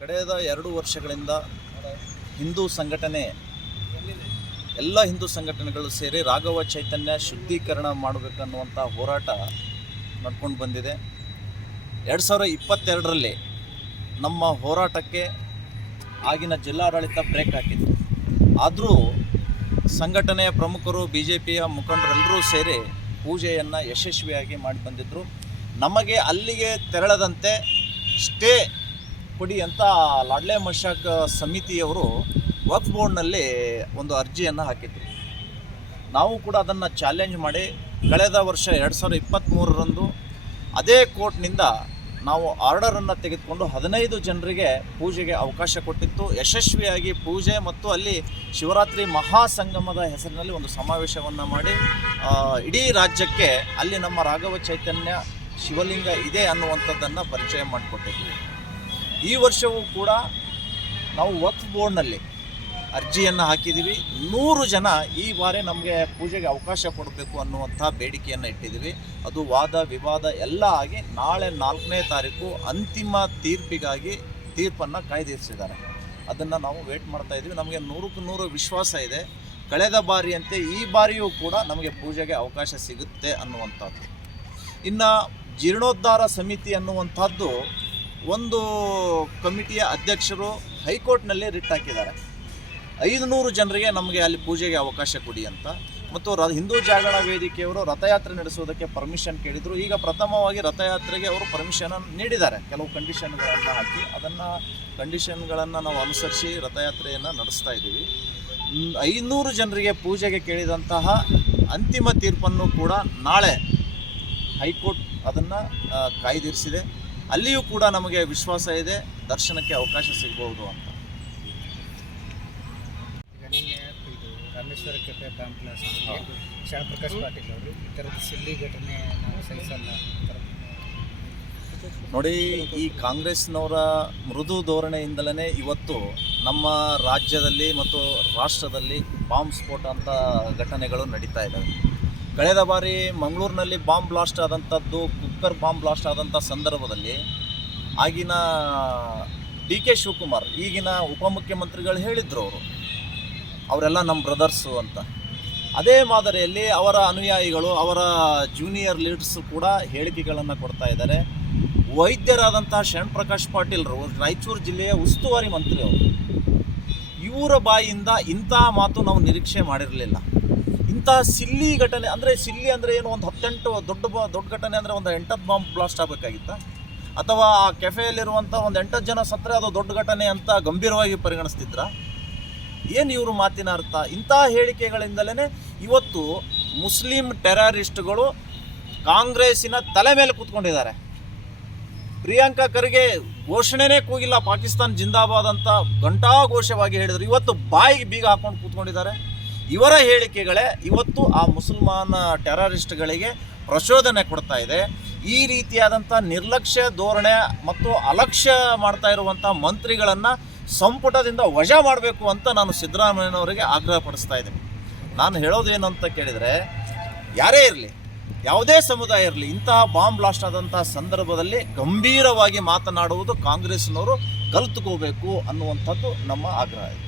ಕಳೆದ 2 ವರ್ಷಗಳಿಂದ ಹಿಂದೂ ಸಂಘಟನೆ ಎಲ್ಲ ಹಿಂದೂ ಸಂಘಟನೆಗಳು ಸೇರಿ ರಾಘವ ಚೈತನ್ಯ ಶುದ್ಧೀಕರಣ ಮಾಡಬೇಕನ್ನುವಂಥ ಹೋರಾಟ ನಡ್ಕೊಂಡು ಬಂದಿದೆ. 2022ರಲ್ಲಿ ನಮ್ಮ ಹೋರಾಟಕ್ಕೆ ಆಗಿನ ಜಿಲ್ಲಾಡಳಿತ ಬ್ರೇಕ್ ಹಾಕಿದ್ರು. ಆದರೂ ಸಂಘಟನೆಯ ಪ್ರಮುಖರು, BJPಯ ಮುಖಂಡರೆಲ್ಲರೂ ಸೇರಿ ಪೂಜೆಯನ್ನು ಯಶಸ್ವಿಯಾಗಿ ಮಾಡಿ ಬಂದಿದ್ದರು. ನಮಗೆ ಅಲ್ಲಿಗೆ ತೆರಳದಂತೆ ಸ್ಟೇ ಕೊಡಿ ಅಂತ ಲಾಡ್ಲೆ ಮಶಾಕ್ ಸಮಿತಿಯವರು ವಕ್ಫ್ ಬೋರ್ಡ್ನಲ್ಲಿ ಒಂದು ಅರ್ಜಿಯನ್ನು ಹಾಕಿದ್ರು. ನಾವು ಕೂಡ ಅದನ್ನು ಚಾಲೆಂಜ್ ಮಾಡಿ ಕಳೆದ ವರ್ಷ 2023ರಂದು ಅದೇ ಕೋರ್ಟ್ನಿಂದ ನಾವು ಆರ್ಡರನ್ನು ತೆಗೆದುಕೊಂಡು 15 ಜನರಿಗೆ ಪೂಜೆಗೆ ಅವಕಾಶ ಕೊಟ್ಟಿತ್ತು. ಯಶಸ್ವಿಯಾಗಿ ಪೂಜೆ ಮತ್ತು ಅಲ್ಲಿ ಶಿವರಾತ್ರಿ ಮಹಾಸಂಗಮದ ಹೆಸರಿನಲ್ಲಿ ಒಂದು ಸಮಾವೇಶವನ್ನು ಮಾಡಿ ಇಡೀ ರಾಜ್ಯಕ್ಕೆ ಅಲ್ಲಿ ನಮ್ಮ ರಾಘವ ಚೈತನ್ಯ ಶಿವಲಿಂಗ ಇದೆ ಅನ್ನುವಂಥದ್ದನ್ನು ಪರಿಚಯ ಮಾಡಿಕೊಟ್ಟಿದ್ವಿ. ಈ ವರ್ಷವೂ ಕೂಡ ನಾವು ವಕ್ಫ್ ಬೋರ್ಡ್ನಲ್ಲಿ ಅರ್ಜಿಯನ್ನು ಹಾಕಿದ್ದೀವಿ. 100 ಜನ ಈ ಬಾರಿ ನಮಗೆ ಪೂಜೆಗೆ ಅವಕಾಶ ಕೊಡಬೇಕು ಅನ್ನುವಂಥ ಬೇಡಿಕೆಯನ್ನು ಇಟ್ಟಿದ್ದೀವಿ. ಅದು ವಾದ ವಿವಾದ ಎಲ್ಲ ಆಗಿ ನಾಳೆ 4ನೇ ತಾರೀಕು ಅಂತಿಮ ತೀರ್ಪನ್ನು ಕಾಯ್ದಿರಿಸಿದ್ದಾರೆ. ಅದನ್ನು ನಾವು ವೇಟ್ ಮಾಡ್ತಾಯಿದ್ದೀವಿ. ನಮಗೆ 100ಕ್ಕೆ 100 ವಿಶ್ವಾಸ ಇದೆ, ಕಳೆದ ಬಾರಿಯಂತೆ ಈ ಬಾರಿಯೂ ಕೂಡ ನಮಗೆ ಪೂಜೆಗೆ ಅವಕಾಶ ಸಿಗುತ್ತೆ ಅನ್ನುವಂಥದ್ದು. ಇನ್ನು ಜೀರ್ಣೋದ್ಧಾರ ಸಮಿತಿ ಅನ್ನುವಂಥದ್ದು ಒಂದು ಕಮಿಟಿಯ ಅಧ್ಯಕ್ಷರು ಹೈಕೋರ್ಟ್ನಲ್ಲಿ ರಿಟ್ ಹಾಕಿದ್ದಾರೆ. 500 ಜನರಿಗೆ ನಮಗೆ ಅಲ್ಲಿ ಪೂಜೆಗೆ ಅವಕಾಶ ಕೊಡಿ ಅಂತ. ಮತ್ತು ಹಿಂದೂ ಜಾಗರಣ ವೇದಿಕೆಯವರು ರಥಯಾತ್ರೆ ನಡೆಸುವುದಕ್ಕೆ ಪರ್ಮಿಷನ್ ಕೇಳಿದರು. ಈಗ ಪ್ರಥಮವಾಗಿ ರಥಯಾತ್ರೆಗೆ ಅವರು ಪರ್ಮಿಷನನ್ನು ನೀಡಿದ್ದಾರೆ, ಕೆಲವು ಕಂಡೀಷನ್ಗಳನ್ನು ಹಾಕಿ. ಕಂಡೀಷನ್ಗಳನ್ನು ನಾವು ಅನುಸರಿಸಿ ರಥಯಾತ್ರೆಯನ್ನು ನಡೆಸ್ತಾ ಇದ್ದೀವಿ. 500 ಜನರಿಗೆ ಪೂಜೆಗೆ ಕೇಳಿದಂತಹ ಅಂತಿಮ ತೀರ್ಪನ್ನು ಕೂಡ ನಾಳೆ ಹೈಕೋರ್ಟ್ ಅದನ್ನು ಕಾಯ್ದಿರಿಸಿದೆ. ಅಲ್ಲಿಯೂ ಕೂಡ ನಮಗೆ ವಿಶ್ವಾಸ ಇದೆ, ದರ್ಶನಕ್ಕೆ ಅವಕಾಶ ಸಿಗಬಹುದು ಅಂತ. ರಾಮೇಶ್ವರ ಕೆಫೆ ಕಾಂಪ್ಲೆಕ್ಸ್ ಶ್ಯಾಮಪ್ರಕಾಶ್ ಪಾಟೀಲ್ ಅವರು ಈ ಥರದ ಸಿಲ್ಲಿ ಘಟನೆ ನಾವು ಸಹಿಸಲ್ಲ. ನೋಡಿ, ಈ ಕಾಂಗ್ರೆಸ್ನವರ ಮೃದು ಧೋರಣೆಯಿಂದಲೇ ಇವತ್ತು ನಮ್ಮ ರಾಜ್ಯದಲ್ಲಿ ಮತ್ತು ರಾಷ್ಟ್ರದಲ್ಲಿ ಬಾಂಬ್ ಸ್ಫೋಟ ಅಂತ ಘಟನೆಗಳು ನಡೀತಾ ಇದ್ದಾವೆ. ಕಳೆದ ಬಾರಿ ಮಂಗಳೂರಿನಲ್ಲಿ ಬಾಂಬ್ ಬ್ಲಾಸ್ಟ್ ಆದಂಥದ್ದು, ಕುಕ್ಕರ್ ಬಾಂಬ್ ಬ್ಲಾಸ್ಟ್ ಆದಂಥ ಸಂದರ್ಭದಲ್ಲಿ ಆಗಿನ DK ಶಿವಕುಮಾರ್, ಈಗಿನ ಉಪಮುಖ್ಯಮಂತ್ರಿಗಳು ಹೇಳಿದರು, ಅವರೆಲ್ಲ ನಮ್ಮ ಬ್ರದರ್ಸು ಅಂತ. ಅದೇ ಮಾದರಿಯಲ್ಲಿ ಅವರ ಅನುಯಾಯಿಗಳು, ಅವರ ಜೂನಿಯರ್ ಲೀಡರ್ಸು ಕೂಡ ಹೇಳಿಕೆಗಳನ್ನು ಕೊಡ್ತಾ ಇದ್ದಾರೆ. ವೈದ್ಯರಾದಂಥ ಶ್ಯಾಮಪ್ರಕಾಶ್ ಪಾಟೀಲ್ರು, ರಾಯಚೂರು ಜಿಲ್ಲೆಯ ಉಸ್ತುವಾರಿ ಮಂತ್ರಿ ಅವರು, ಇವರ ಬಾಯಿಯಿಂದ ಇಂಥ ಮಾತು ನಾವು ನಿರೀಕ್ಷೆ ಮಾಡಿರಲಿಲ್ಲ. ಇಂಥ ಸಿಲ್ಲಿ ಘಟನೆ ಅಂದರೆ, ಸಿಲ್ಲಿ ಅಂದರೆ ಏನು, ಒಂದು 18 ದೊಡ್ಡ ಘಟನೆ ಅಂದರೆ ಒಂದು 8 ಬಾಂಬ್ ಬ್ಲಾಸ್ಟ್ ಆಗಬೇಕಾಗಿತ್ತ? ಅಥವಾ ಆ ಕೆಫೆಯಲ್ಲಿರುವಂಥ ಒಂದು 8 ಜನ ಸತ್ತರೆ ಅದು ದೊಡ್ಡ ಘಟನೆ ಅಂತ ಗಂಭೀರವಾಗಿ ಪರಿಗಣಿಸ್ತಿದ್ರ? ಏನು ಇವರು ಮಾತಿನ ಅರ್ಥ? ಇಂಥ ಹೇಳಿಕೆಗಳಿಂದಲೇ ಇವತ್ತು ಮುಸ್ಲಿಂ ಟೆರರಿಸ್ಟ್ಗಳು ಕಾಂಗ್ರೆಸ್ಸಿನ ತಲೆ ಮೇಲೆ ಕೂತ್ಕೊಂಡಿದ್ದಾರೆ. ಪ್ರಿಯಾಂಕಾ ಖರ್ಗೆ ಘೋಷಣೆನೇ ಕೂಗಿಲ್ಲ, ಪಾಕಿಸ್ತಾನ್ ಜಿಂದಾಬಾದ್ ಅಂತ ಘಂಟಾಘೋಷವಾಗಿ ಹೇಳಿದರು. ಇವತ್ತು ಬಾಯಿಗೆ ಬೀಗ ಹಾಕೊಂಡು ಕೂತ್ಕೊಂಡಿದ್ದಾರೆ. ಇವರ ಹೇಳಿಕೆಗಳೇ ಇವತ್ತು ಆ ಮುಸಲ್ಮಾನ ಟೆರರಿಸ್ಟ್ಗಳಿಗೆ ಪ್ರಚೋದನೆ ಕೊಡ್ತಾ ಇದೆ. ಈ ರೀತಿಯಾದಂಥ ನಿರ್ಲಕ್ಷ್ಯ ಧೋರಣೆ ಮತ್ತು ಅಲಕ್ಷ್ಯ ಮಾಡ್ತಾ ಇರುವಂಥ ಮಂತ್ರಿಗಳನ್ನು ಸಂಪುಟದಿಂದ ವಜಾ ಮಾಡಬೇಕು ಅಂತ ನಾನು ಸಿದ್ದರಾಮಯ್ಯನವರಿಗೆ ಆಗ್ರಹ ಪಡಿಸ್ತಾ ಇದ್ದೀನಿ. ನಾನು ಹೇಳೋದೇನು ಅಂತ ಕೇಳಿದರೆ, ಯಾರೇ ಇರಲಿ, ಯಾವುದೇ ಸಮುದಾಯ ಇರಲಿ, ಇಂತಹ ಬಾಂಬ್ ಬ್ಲಾಸ್ಟ್ ಆದಂಥ ಸಂದರ್ಭದಲ್ಲಿ ಗಂಭೀರವಾಗಿ ಮಾತನಾಡುವುದು ಕಾಂಗ್ರೆಸ್ನವರು ಕಲಿತುಕೋಬೇಕು ಅನ್ನುವಂಥದ್ದು ನಮ್ಮ ಆಗ್ರಹ ಇದೆ.